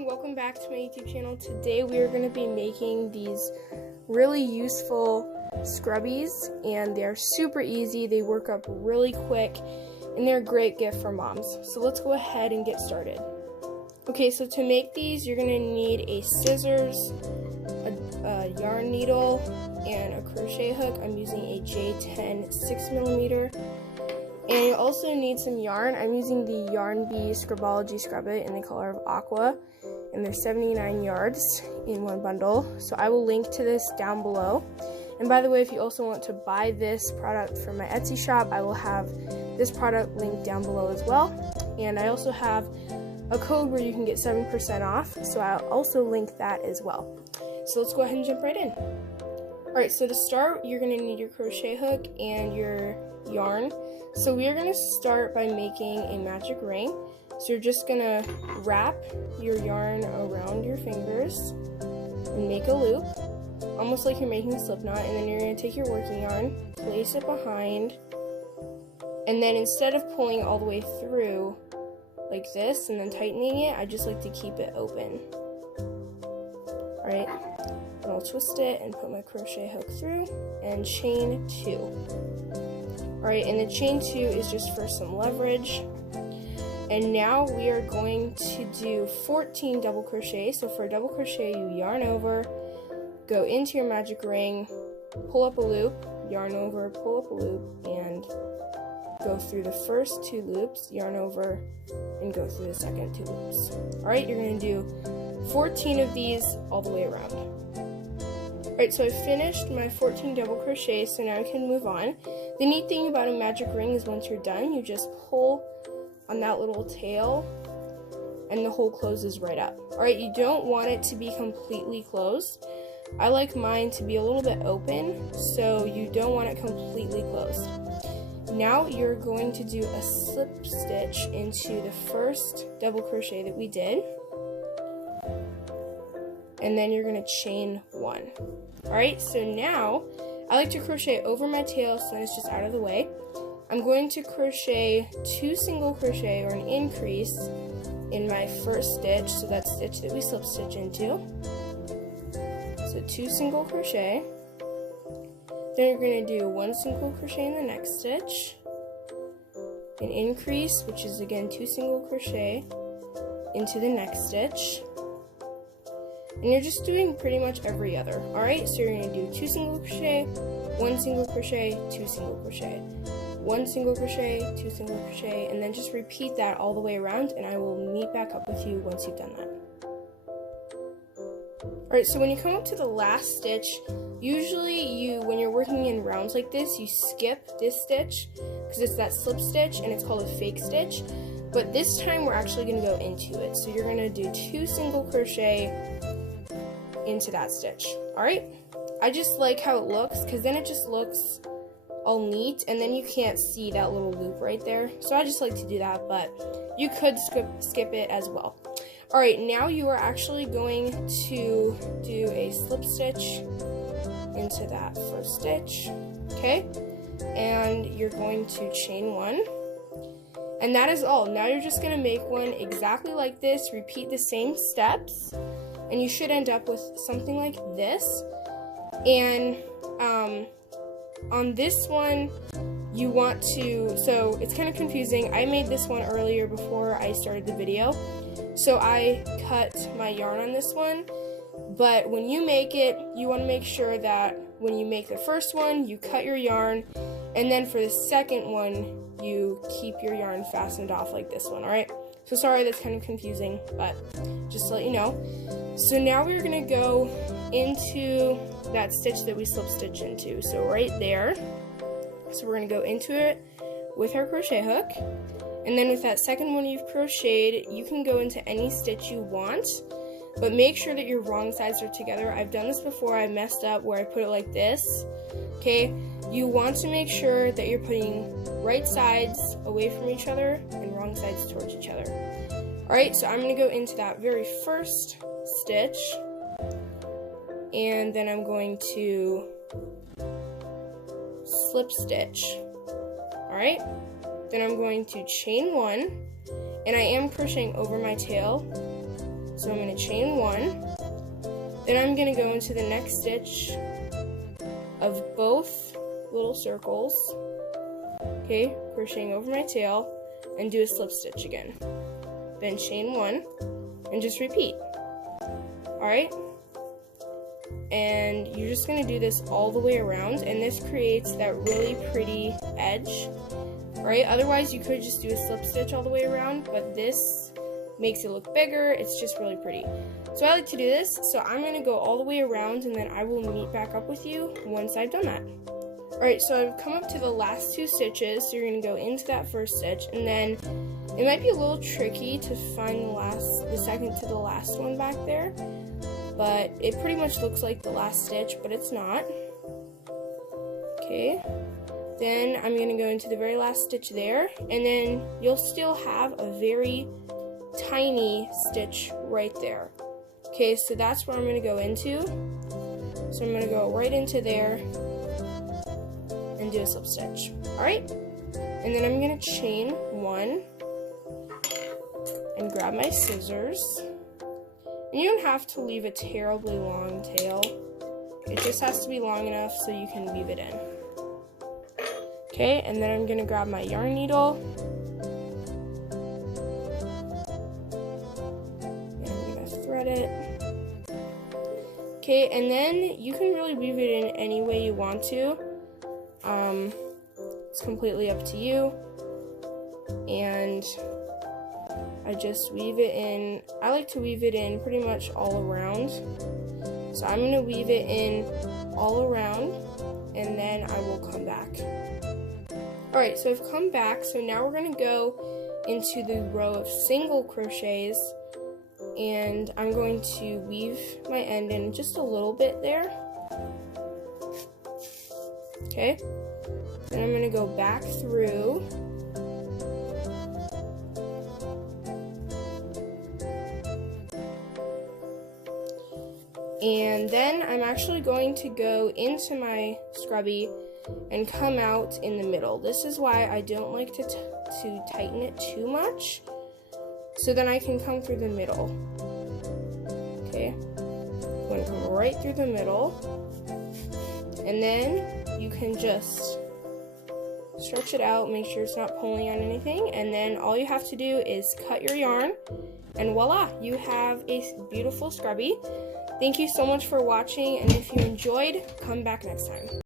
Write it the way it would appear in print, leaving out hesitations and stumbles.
everyone, welcome back to my YouTube channel. Today we are going to be making these really useful scrubbies, and they're super easy, they work up really quick, and they're a great gift for moms. So let's go ahead and get started. Okay, so to make these you're going to need a scissors, a yarn needle, and a crochet hook. I'm using a J10 6mm. And you also need some yarn. I'm using the Yarn Bee Scrubology Scrubby in the color of aqua, and there's 79 yards in one bundle. So I will link to this down below. And by the way, if you also want to buy this product from my Etsy shop, I will have this product linked down below as well. And I also have a code where you can get 7% off, so I'll also link that as well. So let's go ahead and jump right in. Alright, so to start, you're going to need your crochet hook and your yarn. So we are going to start by making a magic ring. So you're just going to wrap your yarn around your fingers and make a loop, almost like you're making a slip knot, and then you're going to take your working yarn, place it behind, and then instead of pulling all the way through like this and then tightening it, I just like to keep it open. Alright, and I'll twist it and put my crochet hook through and chain 2. Alright, and the chain 2 is just for some leverage. And now we are going to do 14 double crochet. So for a double crochet, you yarn over, go into your magic ring, pull up a loop, yarn over, pull up a loop, and go through the first 2 loops, yarn over, and go through the second 2 loops. Alright, you're going to do 14 of these all the way around. Alright, so I finished my 14 double crochets, so now I can move on. The neat thing about a magic ring is once you're done, you just pull on that little tail and the hole closes right up. Alright, you don't want it to be completely closed. I like mine to be a little bit open, so you don't want it completely closed. Now you're going to do a slip stitch into the first double crochet that we did, and then you're going to chain 1. Alright, so now I like to crochet over my tail so then it's just out of the way. I'm going to crochet 2 single crochet or an increase in my first stitch, so that stitch that we slip stitch into. So 2 single crochet. Then you're going to do 1 single crochet in the next stitch, an increase, which is again 2 single crochet into the next stitch. And you're just doing pretty much every other. Alright, so you're going to do 2 single crochet, 1 single crochet, 2 single crochet, 1 single crochet, 2 single crochet, and then just repeat that all the way around, and I will meet back up with you once you've done that. Alright, so when you come up to the last stitch, usually when you're working in rounds like this, you skip this stitch because it's that slip stitch and it's called a fake stitch. But this time we're actually going to go into it. So you're going to do 2 single crochet into that stitch. Alright, I just like how it looks because then it just looks all neat and then you can't see that little loop right there. So I just like to do that, but you could skip it as well. Alright, now you are actually going to do a slip stitch into that first stitch, okay? And you're going to chain 1. And that is all. Now you're just going to make one exactly like this, repeat the same steps, and you should end up with something like this. And on this one, you want to, so it's kind of confusing. I made this one earlier before I started the video. So I cut my yarn on this one, but when you make it, you want to make sure that when you make the first one, you cut your yarn, and then for the second one, you keep your yarn fastened off like this one, alright? So sorry that's kind of confusing, but just to let you know. So now we're going to go into that stitch that we slip stitch into, so right there. So we're going to go into it with our crochet hook. And then with that second one you've crocheted, you can go into any stitch you want, but make sure that your wrong sides are together. I've done this before, I messed up where I put it like this, okay? You want to make sure that you're putting right sides away from each other and wrong sides towards each other. Alright, so I'm going to go into that very first stitch, and then I'm going to slip stitch, alright? Then I'm going to chain 1, and I am crocheting over my tail, So I'm going to chain 1, then I'm going to go into the next stitch of both little circles, okay, crocheting over my tail, and do a slip stitch again. Then chain 1, and just repeat. Alright? And you're just going to do this all the way around, and this creates that really pretty edge. Right? Otherwise, you could just do a slip stitch all the way around, but this makes it look bigger. It's just really pretty. So I like to do this, so I'm going to go all the way around, and then I will meet back up with you once I've done that. Alright, so I've come up to the last 2 stitches, so you're going to go into that first stitch, and then it might be a little tricky to find the second to the last one back there, but it pretty much looks like the last stitch, but it's not. Okay. Then I'm going to go into the very last stitch there, and then you'll still have a very tiny stitch right there. Okay, so that's where I'm going to go into. So I'm going to go right into there and do a slip stitch. Alright, and then I'm going to chain 1 and grab my scissors. And you don't have to leave a terribly long tail. It just has to be long enough so you can weave it in. Okay, and then I'm going to grab my yarn needle, and I'm going to thread it. Okay, and then you can really weave it in any way you want to. It's completely up to you, and I just weave it in. I like to weave it in pretty much all around. So I'm going to weave it in all around, and then I will come back. Alright, so I've come back, so now we're going to go into the row of single crochets, and I'm going to weave my end in just a little bit there. Okay, then I'm going to go back through, and then I'm actually going to go into my scrubby and come out in the middle. This is why I don't like to tighten it too much, so then I can come through the middle. Okay, I'm going to come right through the middle, and then you can just stretch it out, make sure it's not pulling on anything, and then all you have to do is cut your yarn, and voila, you have a beautiful scrubby. Thank you so much for watching, and if you enjoyed, come back next time.